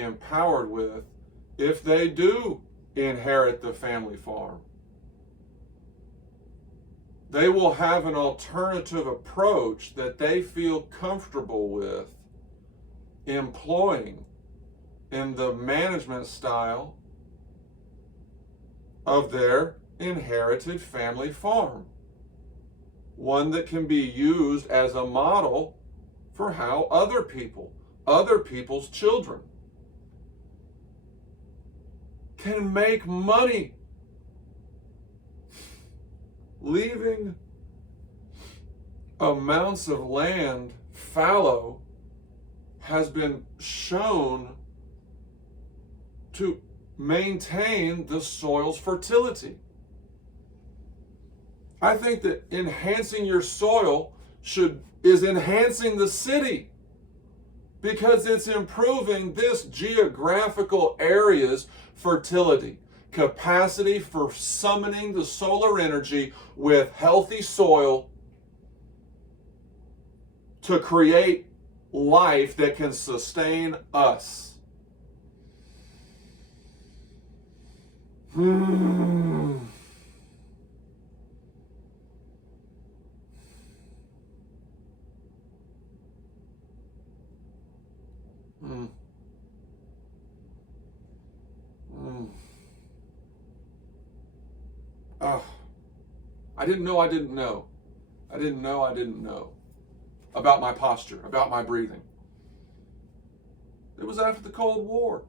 empowered with if they do inherit the family farm. They will have an alternative approach that they feel comfortable with employing in the management style of their inherited family farm. One that can be used as a model for how other people's children, can make money leaving amounts of land fallow has been shown to maintain the soil's fertility. I think that enhancing your soil is enhancing the city, because it's improving this geographical area's fertility, capacity for summoning the solar energy with healthy soil to create life that can sustain us. I didn't know I didn't know. I didn't know I didn't know about my posture, about my breathing. It was after the Cold War.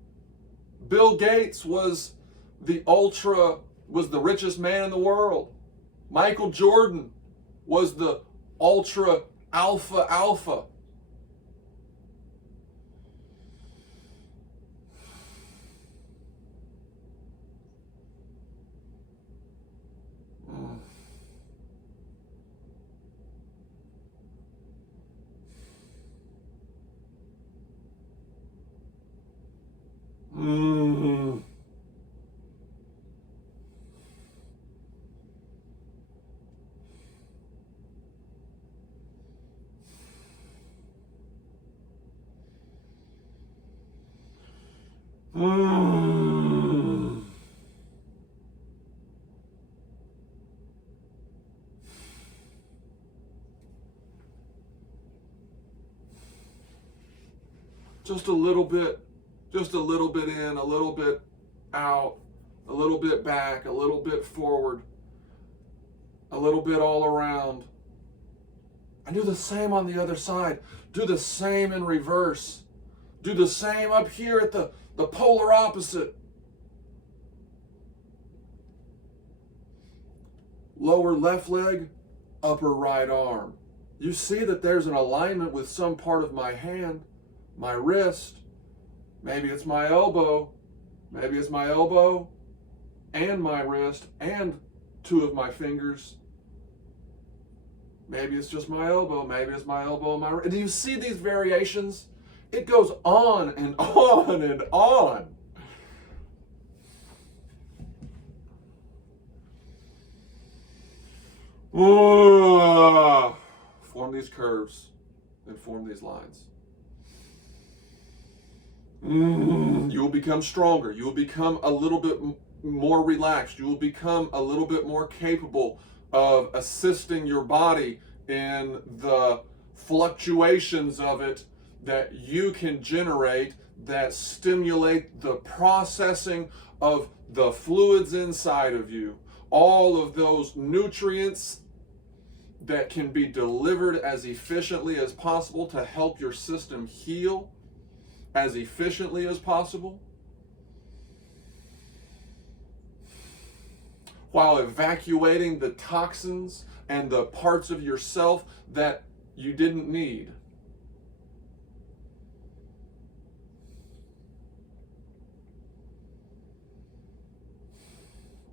Bill Gates was the richest man in the world. Michael Jordan was the ultra alpha. Just a little bit in, a little bit out, a little bit back, a little bit forward, a little bit all around. And do the same on the other side. Do the same in reverse. Do the same up here at the polar opposite. Lower left leg, upper right arm. You see that there's an alignment with some part of my hand, my wrist. Maybe it's my elbow. Maybe it's my elbow and my wrist and two of my fingers. Maybe it's just my elbow. Maybe it's my elbow and my wrist. Do you see these variations? It goes on and on and on. Form these curves and form these lines. You will become stronger. You will become a little bit more relaxed. You will become a little bit more capable of assisting your body in the fluctuations of it that you can generate that stimulate the processing of the fluids inside of you. All of those nutrients that can be delivered as efficiently as possible to help your system heal as efficiently as possible, while evacuating the toxins and the parts of yourself that you didn't need.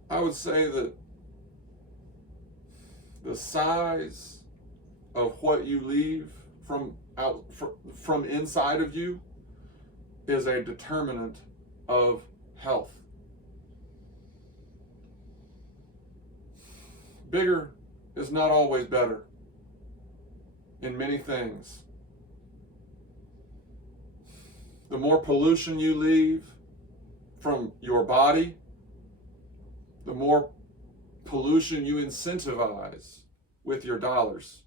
I would say that the size of what you leave from inside of you is a determinant of health. Bigger is not always better in many things. the more pollution you leave from your body, the more pollution you incentivize with your dollars.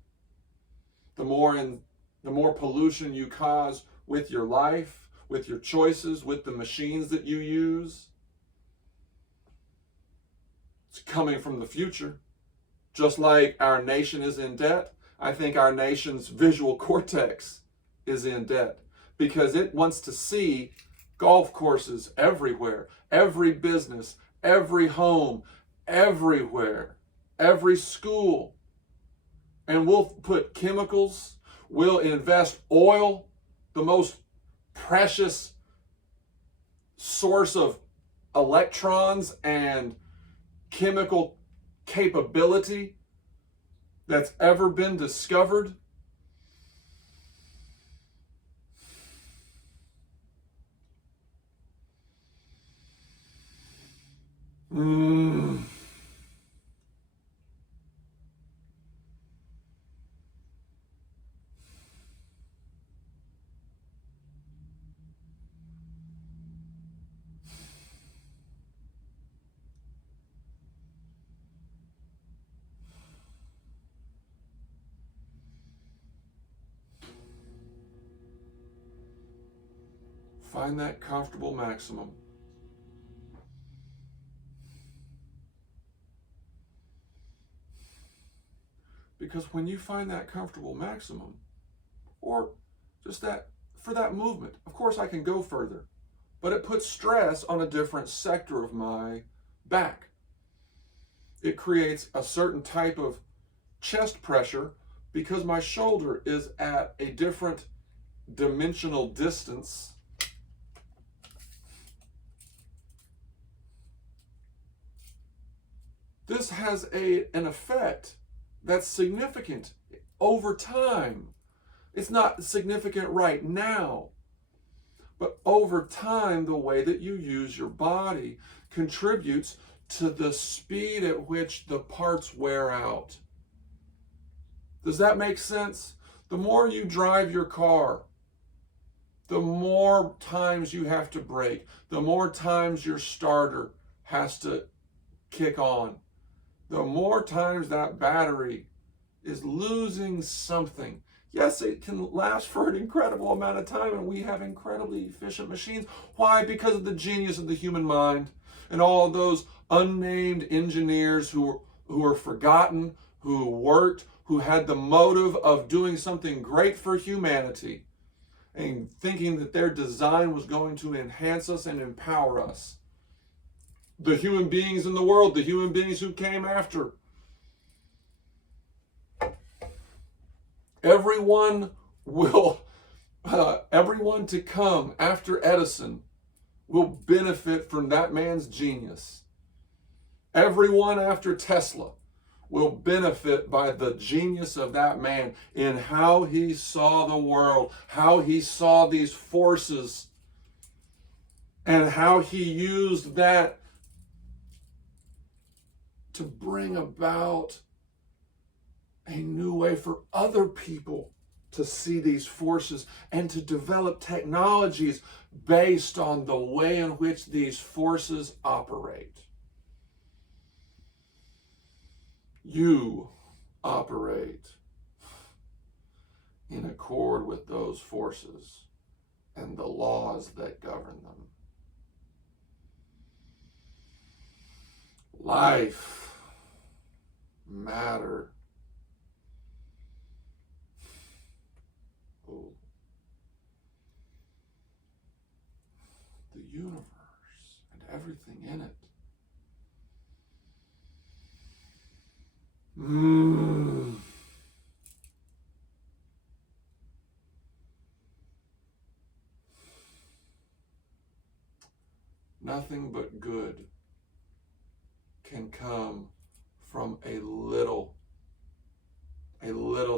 The more pollution you cause with your life, with your choices, with the machines that you use. It's coming from the future. Just like our nation is in debt, I think our nation's visual cortex is in debt because it wants to see golf courses everywhere, every business, every home, everywhere, every school. And we'll put chemicals, we'll invest oil, the most precious source of electrons and chemical capability that's ever been discovered. Find that comfortable maximum. Because when you find that comfortable maximum, or just that, for that movement, of course I can go further, but it puts stress on a different sector of my back. It creates a certain type of chest pressure because my shoulder is at a different dimensional distance. This has an effect that's significant over time. It's not significant right now, but over time, the way that you use your body contributes to the speed at which the parts wear out. Does that make sense? The more you drive your car, the more times you have to brake, the more times your starter has to kick on, the more times that battery is losing something. Yes, it can last for an incredible amount of time, and we have incredibly efficient machines. Why? Because of the genius of the human mind and all of those unnamed engineers who are forgotten, who worked, who had the motive of doing something great for humanity and thinking that their design was going to enhance us and empower us. The human beings in the world, the human beings who came after. Everyone to come after Edison will benefit from that man's genius. Everyone after Tesla will benefit by the genius of that man in how he saw the world, how he saw these forces, and how he used that to bring about a new way for other people to see these forces and to develop technologies based on the way in which these forces operate. You operate in accord with those forces and the laws that govern them. Life, matter, the universe and everything in it. Nothing but good can come from a little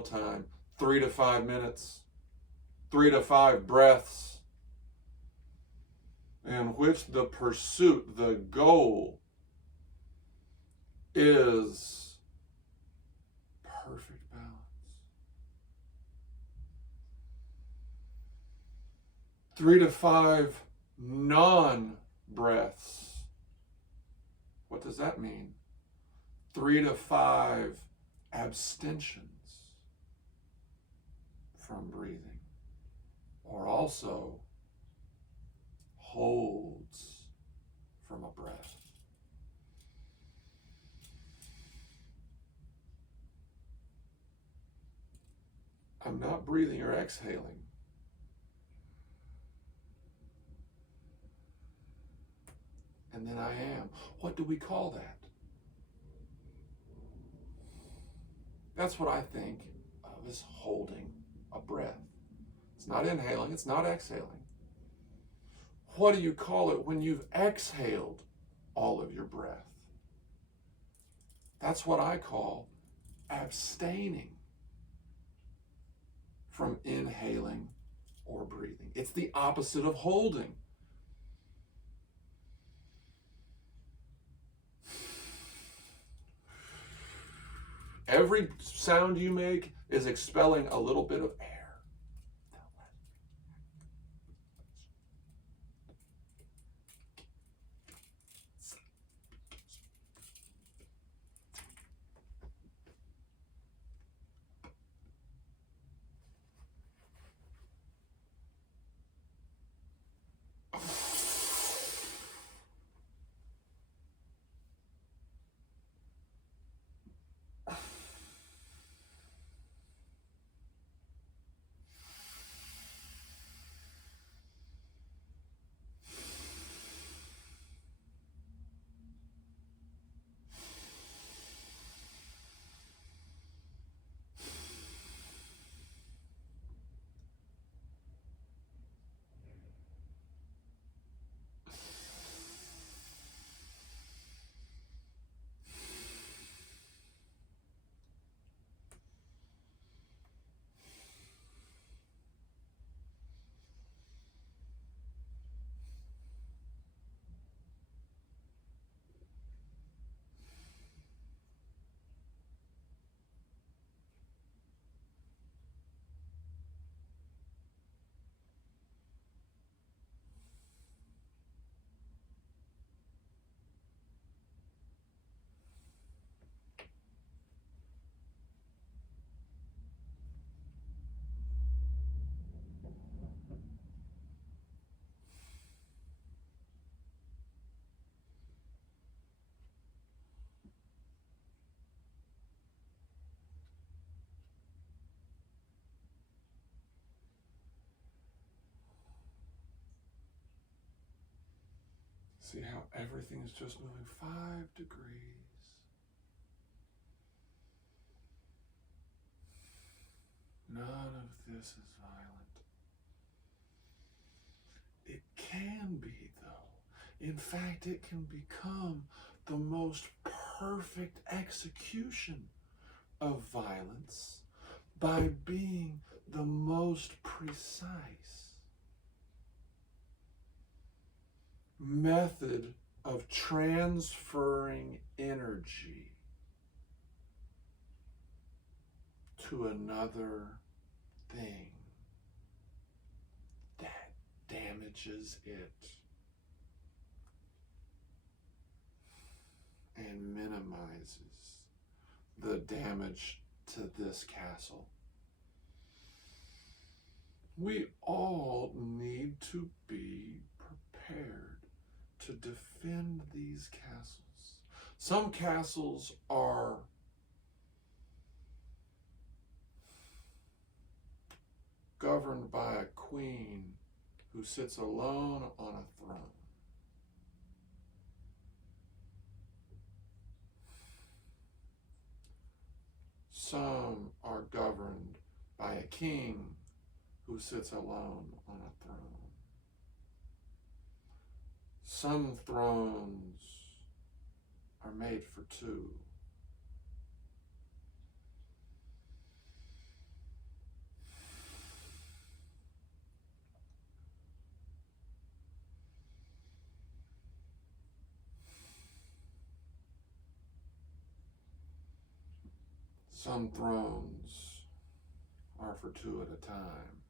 time, 3 to 5 minutes, 3 to 5 breaths, in which the pursuit, the goal, is perfect balance. 3 to 5 non-breaths. What does that mean? 3 to 5 abstentions from breathing, or also holds from a breath. I'm not breathing or exhaling. And then I am. What do we call that? That's what I think of as holding a breath. It's not inhaling, it's not exhaling. What do you call it when you've exhaled all of your breath? That's what I call abstaining from inhaling or breathing. It's the opposite of holding. Every sound you make is expelling a little bit of air. See how everything is just moving 5 degrees. None of this is violent. It can be, though. In fact, it can become the most perfect execution of violence by being the most precise method of transferring energy to another thing that damages it and minimizes the damage to this castle. We all need to be prepared to defend these castles. Some castles are governed by a queen who sits alone on a throne. Some are governed by a king who sits alone on a throne. Some thrones are made for two. Some thrones are for two at a time.